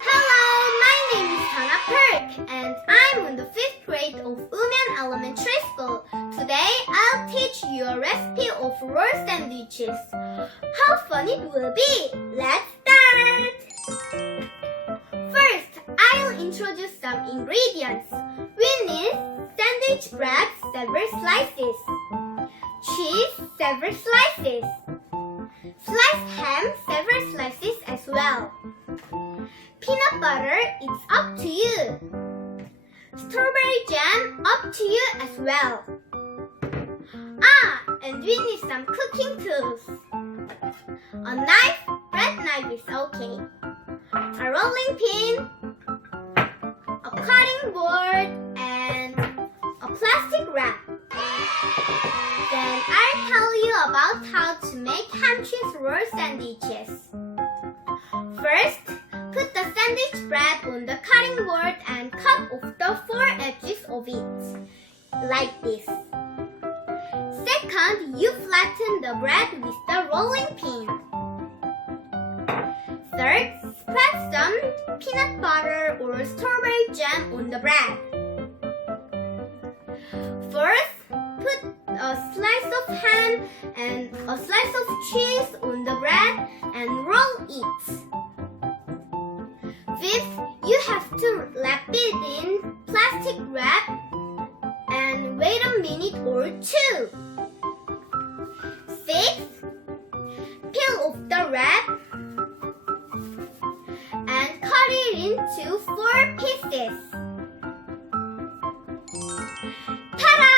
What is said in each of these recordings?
Hello, my name is Hannah Park and I'm in the 5th grade of Umen Elementary School. Today I'll teach you a recipe of roll sandwiches. How fun it will be! Let's start! First, I'll introduce some ingredients. We need sandwich bread, several slices, cheese, several slices, sliced ham, several slices as well. Peanut butter, it's up to you. Strawberry jam, up to you as well. And we need some cooking tools. A knife, bread knife is okay. A rolling pin, a cutting board, and a plastic wrap. Then I'll tell you about how to make ham cheese roll sandwiches. First, put the sandwich bread on the cutting board and cut off the 4 edges of it, like this. Second, you flatten the bread with the rolling pin. Third, spread some peanut butter or strawberry jam on the bread. Fourth, put a slice of ham and a slice of cheese on the bread and roll it. Fifth, you have to wrap it in plastic wrap and wait a minute or 2. Sixth, peel off the wrap and cut it into 4 pieces. Ta-da!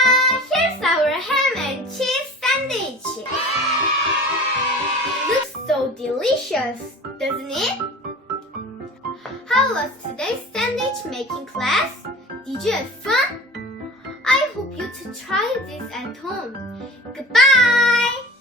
Here's our ham and cheese sandwich. Looks so delicious, doesn't it? How was today's sandwich making class? Did you have fun? I hope you to try this at home. Goodbye!